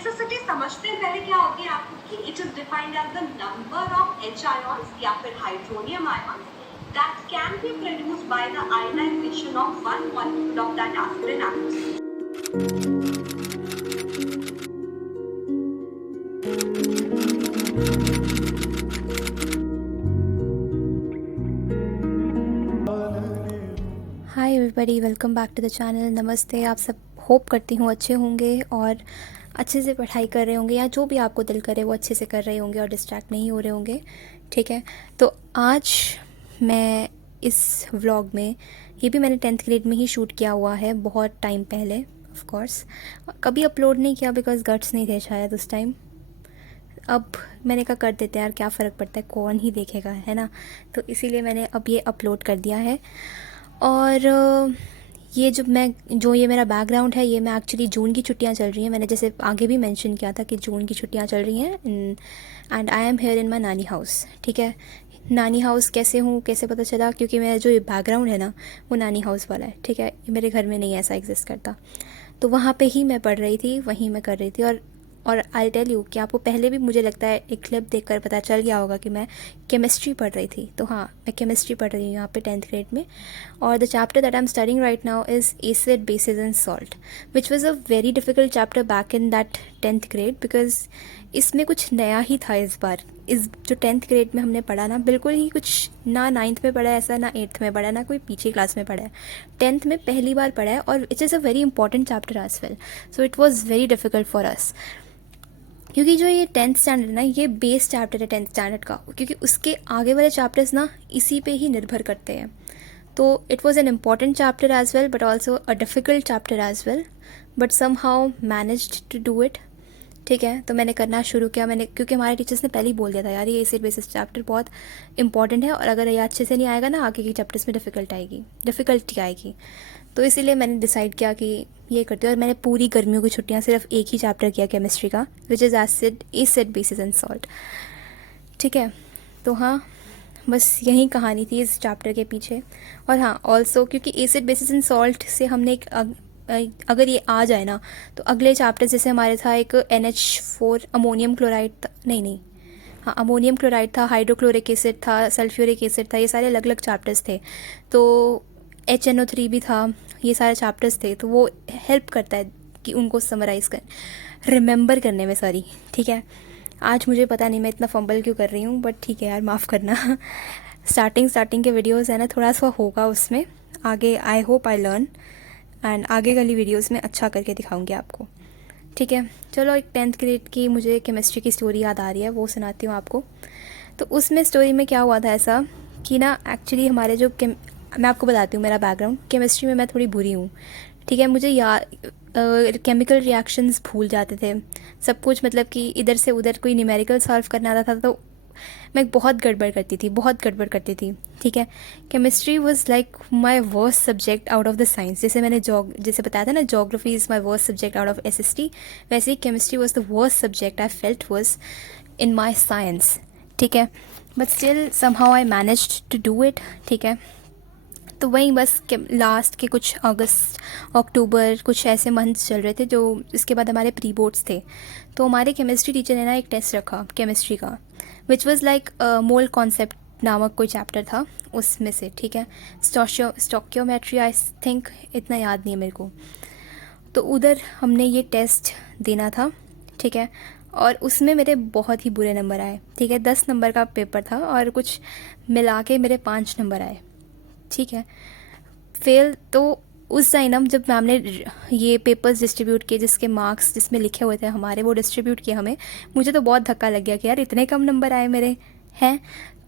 Basicity समझते हैं पहले क्या होती है आपको कि it is defined as the number of H ions या फिर hydronium ions that can be produced by the ionization of one molecule of that aspirin acid. Hi everybody, welcome back to the channel. नमस्ते। आप सब hope करती हूँ अच्छे होंगे और अच्छे से पढ़ाई कर रहे होंगे, या जो भी आपको दिल करे वो अच्छे से कर रहे होंगे और डिस्ट्रैक्ट नहीं हो रहे होंगे। ठीक है, तो आज मैं इस व्लॉग में, ये भी मैंने 10th ग्रेड में ही शूट किया हुआ है, बहुत टाइम पहले। ऑफ कोर्स कभी अपलोड नहीं किया बिकॉज गट्स नहीं थे शायद उस टाइम। अब मैंने कहा कर देते हैं यार, क्या फ़र्क पड़ता है, कौन ही देखेगा, है ना। तो इसीलिए मैंने अब ये अपलोड कर दिया है। और ये जो ये मेरा बैकग्राउंड है, ये मैं एक्चुअली जून की छुट्टियां चल रही हैं। मैंने जैसे आगे भी मेंशन किया था कि जून की छुट्टियां चल रही हैं and I am here in my नानी हाउस। ठीक है, नानी हाउस कैसे पता चला, क्योंकि मेरा जो ये बैकग्राउंड है ना वो नानी हाउस वाला है। ठीक है, ये मेरे घर में नहीं ऐसा एग्जिस्ट करता। तो वहाँ पे ही मैं पढ़ रही थी, वहीं मैं कर रही थी। और आई टेल यू कि आपको पहले भी मुझे लगता है एक क्लिप देखकर पता चल गया होगा कि मैं केमिस्ट्री पढ़ रही थी। तो हाँ, मैं केमिस्ट्री पढ़ रही हूँ यहाँ पे 10th ग्रेड में। और the chapter that I am studying right now is acid, basis and salt, which was a very difficult chapter back in that 10th grade, because इसमें कुछ नया ही था इस बार। इस जो 10th ग्रेड में हमने पढ़ा ना, बिल्कुल ही कुछ ना 9th में पढ़ा है ऐसा, ना 8th में पढ़ा है, ना कोई पीछे क्लास में पढ़ा है। 10th में पहली बार पढ़ा है और it is a very important chapter as well. So it was very difficult for us, क्योंकि जो ये 10th स्टैंडर्ड ना, ये बेस चैप्टर है 10th स्टैंडर्ड का, क्योंकि उसके आगे वाले चैप्टर्स ना इसी पे ही निर्भर करते हैं। तो it was an important chapter as well, but also a difficult chapter as well, but somehow managed to do it. ठीक है, तो मैंने करना शुरू किया। क्योंकि हमारे टीचर्स ने पहले ही बोल दिया था यार, ये एसिड बेसिस चैप्टर बहुत इंपॉर्टेंट है, और अगर ये अच्छे से नहीं आएगा ना, आगे के चैप्टर्स में डिफ़िकल्टी आएगी। तो इसीलिए मैंने डिसाइड किया कि ये करते हैं। और मैंने पूरी गर्मियों की छुट्टियां सिर्फ एक ही चैप्टर किया केमिस्ट्री का, which is acid, basis and salt. ठीक है, तो हाँ, बस यही कहानी थी इस चैप्टर के पीछे। और हाँ, ऑल्सो क्योंकि एसिड, बेसिस एंड सॉल्ट से हमने अगर ये आ जाए ना, तो अगले चैप्टर जैसे हमारे था एक NH4 अमोनियम क्लोराइड, नहीं, हाँ, अमोनियम क्लोराइड था, हाइड्रोक्लोरिक एसिड था, सल्फ्यूरिक एसिड था, ये सारे अलग अलग चैप्टर्स थे। तो HNO3 भी था, ये सारे चैप्टर्स थे। तो वो हेल्प करता है कि उनको समराइज़ रिमेंबर करने में। सॉरी, ठीक है, आज मुझे पता नहीं मैं इतना फंबल क्यों कर रही हूँ, बट ठीक है यार, माफ़ करना। स्टार्टिंग के वीडियोस है ना, थोड़ा सा होगा उसमें आगे। I hope I learn, and आगे वाली वीडियोस में अच्छा करके दिखाऊंगी आपको। ठीक है, चलो, एक 10th ग्रेड की मुझे केमिस्ट्री की स्टोरी याद आ रही है, वो सुनाती हूँ आपको। तो उसमें स्टोरी में क्या हुआ था ऐसा कि ना, एक्चुअली हमारे जो मैं आपको बताती हूँ मेरा बैकग्राउंड। केमिस्ट्री में मैं थोड़ी बुरी हूँ। ठीक है, मुझे केमिकल रिएक्शंस भूल जाते थे सब कुछ, मतलब कि इधर से उधर कोई न्यूमेरिकल सॉल्व करना आता था तो मैं बहुत गड़बड़ करती थी। ठीक है, chemistry was like my worst subject out of the science. जैसे बताया था ना, geography is my worst subject out of SST, वैसे ही chemistry was the worst subject I felt was in my science. ठीक है, but still somehow I managed to do it. ठीक है, तो वहीं बस लास्ट के कुछ अगस्त, अक्टूबर, कुछ ऐसे मंथ्स चल रहे थे, जो इसके बाद हमारे प्री बोर्ड्स थे। तो हमारे केमिस्ट्री टीचर ने ना एक टेस्ट रखा केमिस्ट्री का, which was like mole concept नामक कोई चैप्टर था उसमें से। ठीक है, स्टोक्योमेट्री आई थिंक, इतना याद नहीं है मेरे को। तो उधर हमने ये टेस्ट देना था। ठीक है, और उसमें मेरे बहुत ही बुरे नंबर आए। ठीक है, 10 नंबर का पेपर था और कुछ मिला के मेरे 5 नंबर आए। ठीक है, फेल। तो उस टाइम जब मैम ने ये पेपर्स डिस्ट्रीब्यूट किए, जिसके मार्क्स जिसमें लिखे हुए थे हमारे, वो डिस्ट्रीब्यूट किए हमें, मुझे तो बहुत धक्का लग गया कि यार इतने कम नंबर आए मेरे हैं।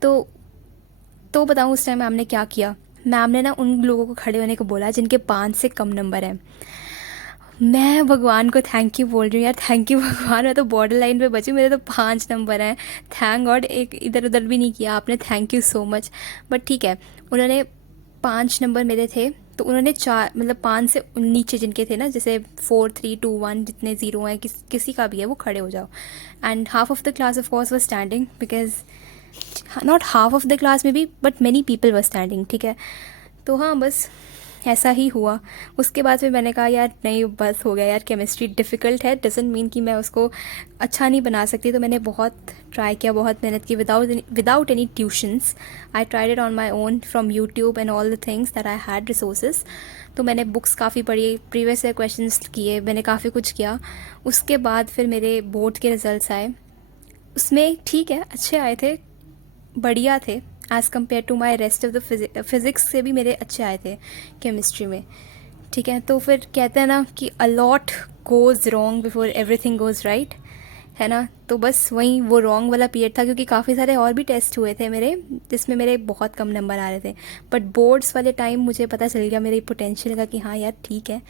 तो बताऊँ उस टाइम मैम ने क्या किया। मैम ने ना उन लोगों को खड़े होने को बोला जिनके 5 से कम नंबर हैं। मैं भगवान को थैंक यू बोल रही हूँ यार, थैंक यू भगवान, मैं तो बॉर्डर लाइन पे बची, मेरे तो 5 नंबर हैं। थैंक गॉड, एक इधर उधर भी नहीं किया आपने, thank you so much. But ठीक है, उन्होंने 5 नंबर मेरे थे, तो उन्होंने 4, मतलब 5 से नीचे जिनके थे ना, जैसे 4, 3, 2, 1, जितने ज़ीरो हैं, किसी का भी है, वो खड़े हो जाओ। And half of the class of course was standing, because not half of the class में भी, but many people were standing. ठीक है, तो हाँ, बस ऐसा ही हुआ। उसके बाद फिर मैंने कहा यार नहीं, बस हो गया यार, केमिस्ट्री डिफ़िकल्ट है, डजंट मीन कि मैं उसको अच्छा नहीं बना सकती। तो मैंने बहुत ट्राई किया, बहुत मेहनत की, without any tuitions. I tried it on my own from YouTube and all the things that I had resources. तो मैंने बुक्स काफ़ी पढ़ी, प्रीवियस ईयर क्वेश्चंस किए, मैंने काफ़ी कुछ किया। उसके बाद फिर मेरे बोर्ड के रिज़ल्ट्स आए, उसमें ठीक है, अच्छे आए थे, बढ़िया थे, as compare to my rest of the physics से भी मेरे अच्छे आए थे केमिस्ट्री में। ठीक है, तो फिर कहते हैं ना कि a lot goes wrong before everything goes right, है ना। तो बस वहीं वो रॉन्ग वाला पीरियड था, क्योंकि काफ़ी सारे और भी टेस्ट हुए थे मेरे, जिसमें मेरे बहुत कम नंबर आ रहे थे। बट बोर्ड्स वाले टाइम मुझे पता चल गया मेरे पोटेंशियल का कि हाँ यार ठीक है,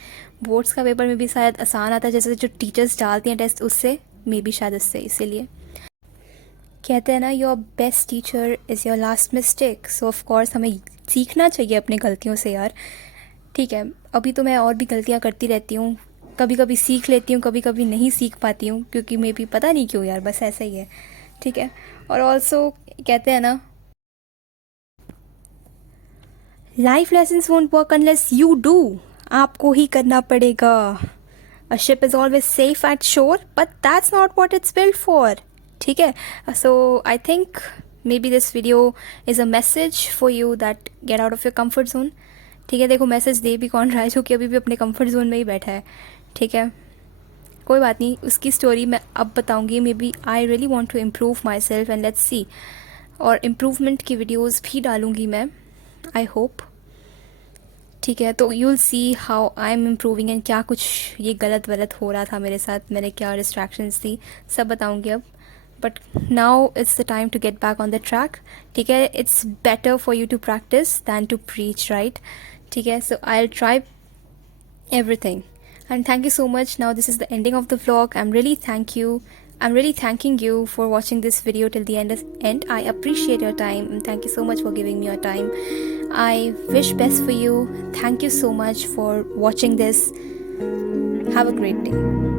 बोर्ड्स का पेपर में भी शायद आसान आता है, जैसे जो टीचर्स डालती हैं टेस्ट, उससे मे बी शायद उससे, इसीलिए कहते हैं ना your best teacher is your last mistake. So of course हमें सीखना चाहिए अपनी गलतियों से यार। ठीक है, अभी तो मैं और भी गलतियाँ करती रहती हूँ, कभी कभी सीख लेती हूँ, कभी कभी नहीं सीख पाती हूँ, क्योंकि मे बी पता नहीं क्यों यार, बस ऐसा ही है। ठीक है, और ऑल्सो कहते हैं ना life lessons won't work unless you do, आपको ही करना पड़ेगा। A ship is always safe at shore, but that's not what it's built for. ठीक है, so I think maybe this video is a message for you that get out of your comfort zone. ठीक है, देखो message दे भी कौन रहा है जो कि अभी भी अपने कंफर्ट जोन में ही बैठा है। ठीक है, कोई बात नहीं, उसकी स्टोरी मैं अब बताऊंगी। Maybe I really want to improve myself and let's see, और इम्प्रूवमेंट की वीडियोज़ भी डालूंगी मैं, आई होप। ठीक है, तो you'll see how I am improving and क्या कुछ ये गलत हो रहा था मेरे साथ, मैंने क्या डिस्ट्रैक्शंस थी, सब बताऊंगी अब। But now it's the time to get back on the track. ठीक है, it's better for you to practise than to preach, right. ठीक है, so I will try everything, and thank you so much. Now this is the ending of the vlog. I'm really thanking you for watching this video till the end. I appreciate your time and thank you so much for giving me your time. I wish best for you. Thank you so much for watching this. Have a great day.